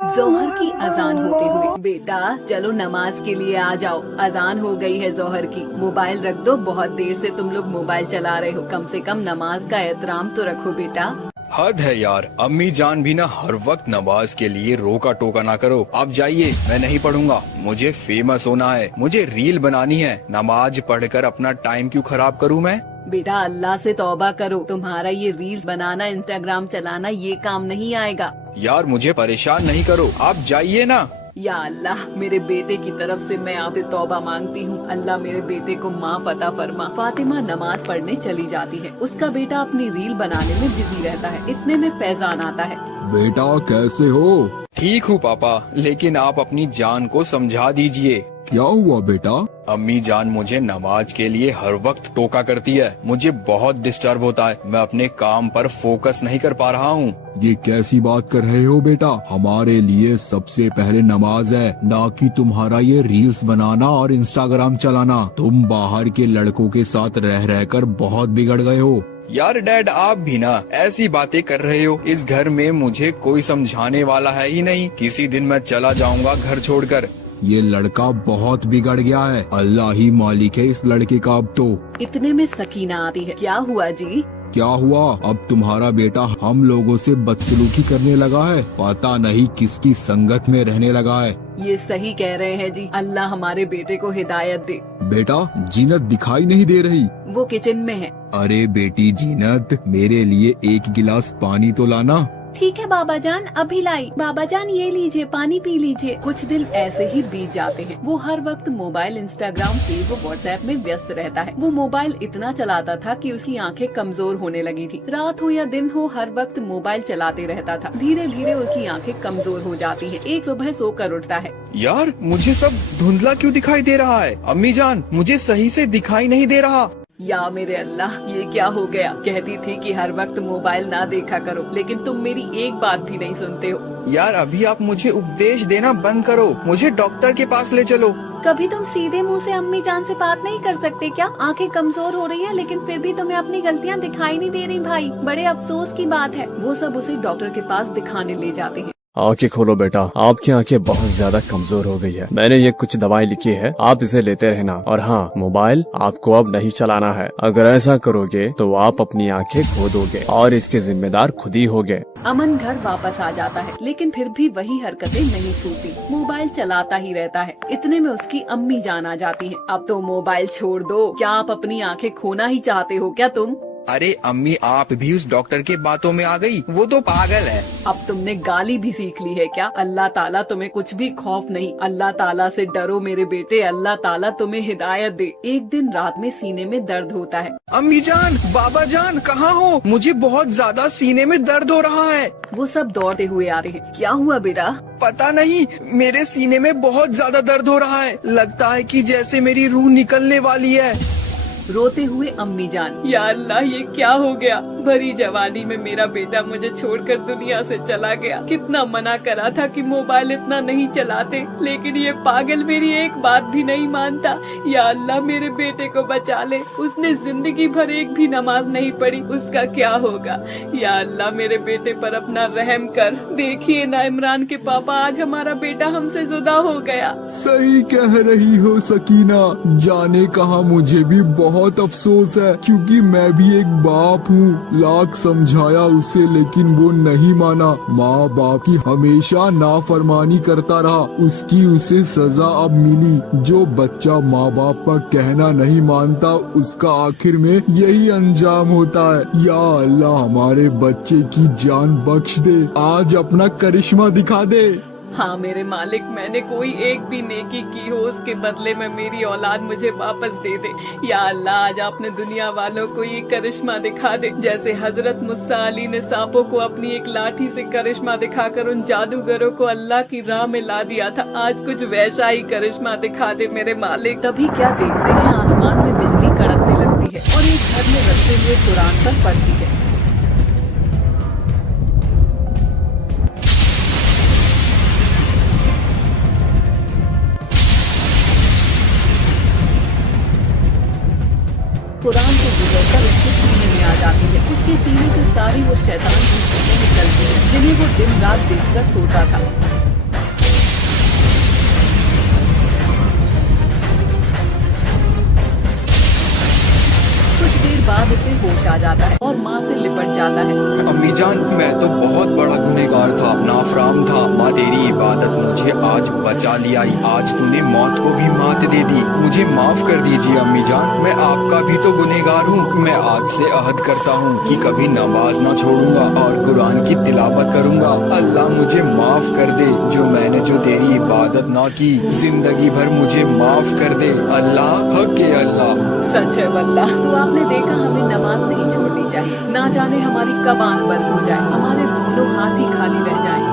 जोहर की अजान होते हुए, बेटा चलो नमाज के लिए आ जाओ, अजान हो गई है जोहर की। मोबाइल रख दो, बहुत देर से तुम लोग मोबाइल चला रहे हो, कम से कम नमाज का एहतराम तो रखो बेटा। हद है यार, अम्मी जान भी ना हर वक्त नमाज के लिए रोका टोका ना करो। आप जाइए, मैं नहीं पढ़ूंगा, मुझे फेमस होना है, मुझे रील बनानी है। नमाज पढ़कर अपना टाइम क्यों खराब करूं मैं। बेटा अल्लाह से तौबा करो, तुम्हारा ये रील्स बनाना, इंस्टाग्राम चलाना ये काम नहीं आएगा। यार मुझे परेशान नहीं करो, आप जाइए ना। या अल्लाह, मेरे बेटे की तरफ से मैं आपसे तौबा मांगती हूँ। अल्लाह मेरे बेटे को माफ अता फरमा। फातिमा नमाज पढ़ने चली जाती है, उसका बेटा अपनी रील बनाने में बिजी रहता है। इतने में फैजान आता है। बेटा कैसे हो? ठीक हूँ पापा, लेकिन आप अपनी जान को समझा दीजिए। क्या हुआ बेटा? अम्मी जान मुझे नमाज के लिए हर वक्त टोका करती है, मुझे बहुत डिस्टर्ब होता है, मैं अपने काम पर फोकस नहीं कर पा रहा हूँ। ये कैसी बात कर रहे हो बेटा? हमारे लिए सबसे पहले नमाज है, ना कि तुम्हारा ये रील्स बनाना और इंस्टाग्राम चलाना। तुम बाहर के लड़कों के साथ रह रहकर बहुत बिगड़ गए हो। यार डैड, आप भी ना ऐसी बातें कर रहे हो। इस घर में मुझे कोई समझाने वाला है ही नहीं। किसी दिन मैं चला जाऊंगा घर छोड़कर। ये लड़का बहुत बिगड़ गया है, अल्लाह ही मालिक है इस लड़के का अब तो। इतने में सकीना आती है। क्या हुआ जी? क्या हुआ? अब तुम्हारा बेटा हम लोगों से बदसलूकी करने लगा है, पता नहीं किसकी संगत में रहने लगा है। ये सही कह रहे हैं जी, अल्लाह हमारे बेटे को हिदायत दे। बेटा जीनत दिखाई नहीं दे रही। वो किचन में है। अरे बेटी जीनत, मेरे लिए एक गिलास पानी तो लाना। ठीक है बाबा जान, अभी लाई। बाबा जान ये लीजिए, पानी पी लीजिए। कुछ दिन ऐसे ही बीत जाते हैं। वो हर वक्त मोबाइल, इंस्टाग्राम, फेसबुक, व्हाट्सएप में व्यस्त रहता है। वो मोबाइल इतना चलाता था कि उसकी आंखें कमजोर होने लगी थी। रात हो या दिन हो, हर वक्त मोबाइल चलाते रहता था। धीरे धीरे उसकी आंखें कमजोर हो जाती है। एक सुबह सोकर उठता है। यार मुझे सब धुंधला क्यों दिखाई दे रहा है? अम्मी जान मुझे सही से दिखाई नहीं दे रहा। या मेरे अल्लाह, ये क्या हो गया? कहती थी कि हर वक्त मोबाइल ना देखा करो, लेकिन तुम मेरी एक बात भी नहीं सुनते हो। यार अभी आप मुझे उपदेश देना बंद करो, मुझे डॉक्टर के पास ले चलो। कभी तुम सीधे मुंह से अम्मी जान से बात नहीं कर सकते क्या? आंखें कमजोर हो रही है, लेकिन फिर भी तुम्हें अपनी गलतियाँ दिखाई नहीं दे रही भाई। बड़े अफसोस की बात है। वो सब उसे डॉक्टर के पास दिखाने ले जाते हैं। आंखें खोलो बेटा, आपकी आंखें बहुत ज्यादा कमजोर हो गई है। मैंने ये कुछ दवाई लिखी है, आप इसे लेते रहना। और हाँ, मोबाइल आपको अब नहीं चलाना है। अगर ऐसा करोगे तो आप अपनी आंखें खो दोगे और इसके जिम्मेदार खुद ही होगे। अमन घर वापस आ जाता है, लेकिन फिर भी वही हरकतें नहीं छूटती। मोबाइल चलाता ही रहता है। इतने में उसकी अम्मी जान आ जाती है। अब तो मोबाइल छोड़ दो। क्या आप अपनी आंखें खोना ही चाहते हो क्या तुम? अरे अम्मी, आप भी उस डॉक्टर के बातों में आ गई, वो तो पागल है। अब तुमने गाली भी सीख ली है क्या? अल्लाह ताला तुम्हें कुछ भी खौफ नहीं। अल्लाह ताला से डरो मेरे बेटे, अल्लाह ताला तुम्हें हिदायत दे। एक दिन रात में सीने में दर्द होता है। अम्मी जान, बाबा जान, कहाँ हो? मुझे बहुत ज्यादा सीने में दर्द हो रहा है। वो सब दौड़ते हुए आते हैं। क्या हुआ बेटा? पता नहीं, मेरे सीने में बहुत ज्यादा दर्द हो रहा है। लगता है कि जैसे मेरी रूह निकलने वाली है। रोते हुए अम्मी जान, या अल्लाह ये क्या हो गया? भरी जवानी में मेरा बेटा मुझे छोड़कर दुनिया से चला गया। कितना मना करा था कि मोबाइल इतना नहीं चलाते, लेकिन ये पागल मेरी एक बात भी नहीं मानता। या अल्लाह मेरे बेटे को बचा ले, उसने जिंदगी भर एक भी नमाज नहीं पढ़ी, उसका क्या होगा? या अल्लाह मेरे बेटे पर अपना रहम कर। देखिए ना इमरान के पापा, आज हमारा बेटा हमसे जुदा हो गया। सही कह रही हो सकीना, जाने कहा मुझे भी बहुत अफसोस है, क्योंकि मैं भी एक बाप हूँ। लाख समझाया उसे, लेकिन वो नहीं माना। माँ बाप की हमेशा नाफरमानी करता रहा, उसकी उसे सजा अब मिली। जो बच्चा माँ बाप का कहना नहीं मानता, उसका आखिर में यही अंजाम होता है। या अल्लाह हमारे बच्चे की जान बख्श दे, आज अपना करिश्मा दिखा दे। हाँ मेरे मालिक, मैंने कोई एक भी नेकी की हो, उसके बदले में मेरी औलाद मुझे वापस दे दे। या अल्लाह आज आपने दुनिया वालों को ये करिश्मा दिखा दे, जैसे हजरत मुसा अली ने सांपों को अपनी एक लाठी से करिश्मा दिखाकर उन जादूगरों को अल्लाह की राह में ला दिया था। आज कुछ वैसा ही करिश्मा दिखा दे मेरे मालिक। तभी क्या देखते हैं, आसमान में बिजली कड़कने लगती है और एक घर में रखते हुए कुरान पर पढ़ती है। कुरान को गुजरकर उसके सीने में आ जाती है। उसके सीने से सारी वो शैतान की चीजें निकलती है, जिन्हें वो दिन रात देखकर सोता था। बाद उसे होश आ जाता है और माँ से लिपट जाता है। अम्मी जान, मैं तो बहुत बड़ा गुनहगार था, नाफराम था। माँ तेरी इबादत मुझे आज बचा लिया। आज तूने मौत को भी मात दे दी। मुझे माफ कर दीजिए अम्मी जान, मैं आपका भी तो गुनहगार हूँ। मैं आज से अहद करता हूँ कि कभी नमाज ना छोड़ूंगा और कुरान की तिलावत करूँगा। अल्लाह मुझे माफ कर दे, जो मैंने जो तेरी इबादत ना की, जिंदगी भर मुझे माफ कर दे अल्लाह, हक है अल्लाह। सच है वल्लाह। तो आपने देखा, हमें नमाज नहीं छोड़नी चाहिए। ना जाने हमारी कब आंख बंद हो जाए, हमारे दोनों हाथ ही खाली रह जाएं।